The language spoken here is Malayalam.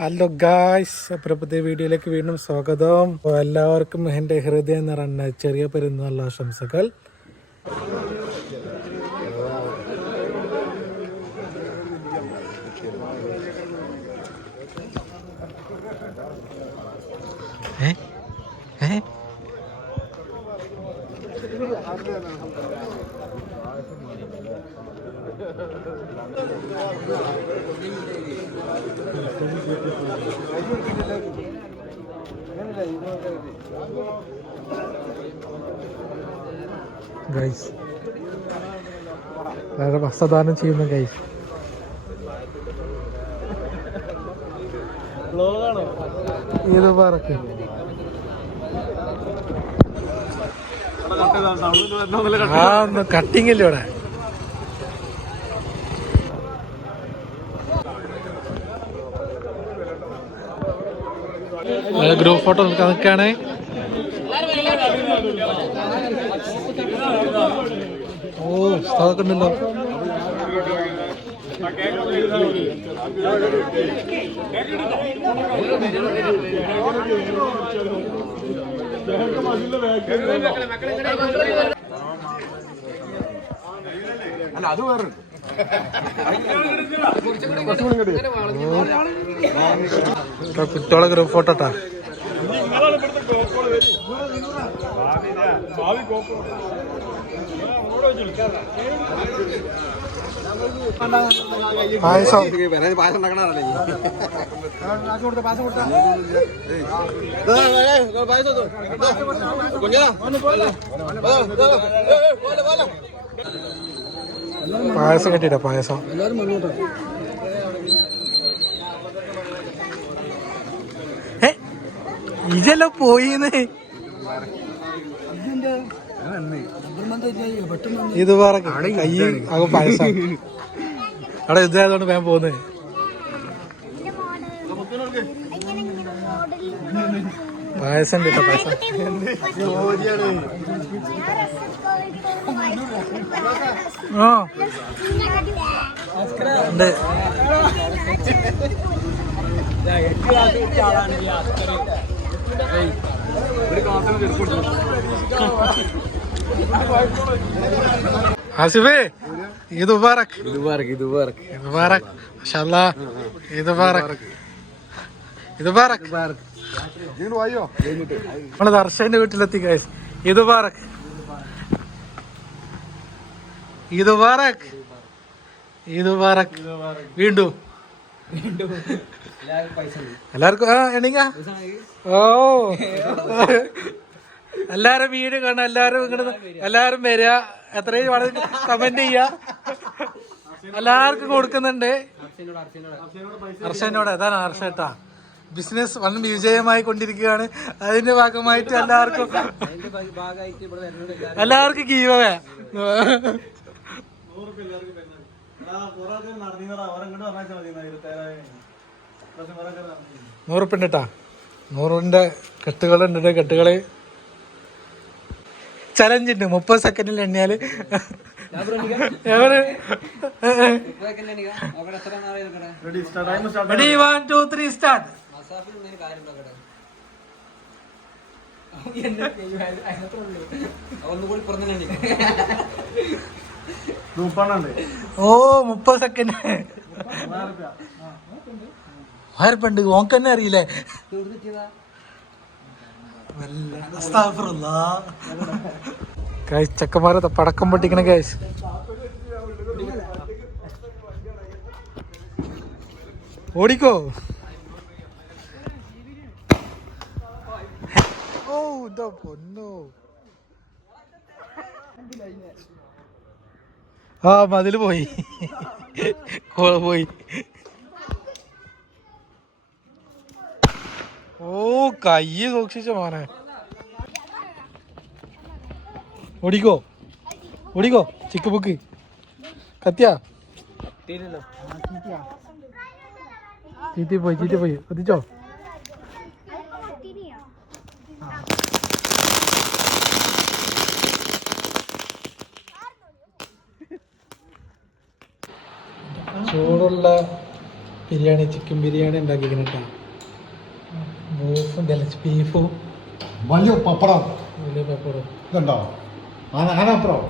ഹലോ ഗായ്സ്, അപ്പോൾ പുതിയ വീഡിയോയിലേക്ക് വീണ്ടും സ്വാഗതം. എല്ലാവർക്കും എൻ്റെ ഹൃദയം നിറഞ്ഞ ചെറിയ പെരുന്നാൾ ആശംസകൾ. ഗൈസ് വളരെ വസ്ത്രദാനം ചെയ്യുന്ന ഗൈസ്. ഇത് പറക്ക് കട്ടിങ് ഇല്ല ഇവിടെ. ഗ്രൂപ്പ് ഫോട്ടോ നിൽക്കാണ്. ഓ സ്ഥലമൊക്കെ ഉണ്ടല്ലോ. അല്ല അത് വേറെ കുട്ടികളെ ഗ്രൂപ്പ് ഫോട്ടോട്ടാ. പായസം പായസം കിട്ടിയിട്ടാ. പായസം ഇതെല്ലാം പോയിന്ന്. ഇത് പറ കൈ ആകെ പായസം അവിടെ ഇതായതുകൊണ്ട് വേഗം പോകുന്നത്. പായസം കിട്ടാ. പായസം ആ ഉണ്ട്. ആസിഫേ ഈദ് മുബാറക്. മുബാറക് മാഷാല്ലാ. ഈദ് മുബാറക്. ഈദ് മുബാറക്. നമ്മള് ദർശന്റെ വീട്ടിലെത്തി ഗൈസ്. ഈദ് മുബാറക്. ഈദ് മുബാറക്. ഈദ് മുബാറക്. വീണ്ടും എല്ലാവർക്കും എണീക്ക. ഓ എല്ലാരും വീട് കാണാം. എല്ലാരും വരിക. എത്രയും വളരെ കമന്റ് ചെയ്യാ. എല്ലാവർക്കും കൊടുക്കുന്നുണ്ട്. ഹർഷനോട് അതാണ് ഹർഷേട്ടാ. ബിസിനസ് വൻ വിജയമായി കൊണ്ടിരിക്കുകയാണ്. അതിന്റെ ഭാഗമായിട്ട് എല്ലാവർക്കും ഗീവേ 100 ഉറുപ്പിട്ടാ. 100ന്റെ കെട്ടുകളുണ്ട്. കെട്ടുകള് ചലഞ്ച് ഉണ്ട്. 30 സെക്കൻഡിൽ എണ്ണിയാല് റെഡി 1 2 3 സ്റ്റാർട്ട്. ഓ 30 സെക്കൻഡ്. 1000 ഓക്ക് തന്നെ അറിയില്ലേ. ചെക്കന്മാരെ പടക്കം പൊട്ടിക്കണ ഗൈസ്. ഓടിക്കോ. ഓ ഇതോ പൊന്നോ. ആ മതില് പോയി. കോള് പോയി. ഓ കൈ സൂക്ഷിച്ച മോനെ. ഓടിക്കോ. ഓടിക്കോ. ചിക്ക് ബുക്ക് കത്തിയാ. ചീറ്റി പോയി. കത്തിച്ചോ. ചൂടുള്ള ബിരിയാണി, ചിക്കൻ ബിരിയാണി ഉണ്ടാക്കിക്കണം കേട്ടോ. ബീഫും വലിയ പപ്പടം വലിയ പപ്പടം ഇതുണ്ടോ? ആനപ്പുറം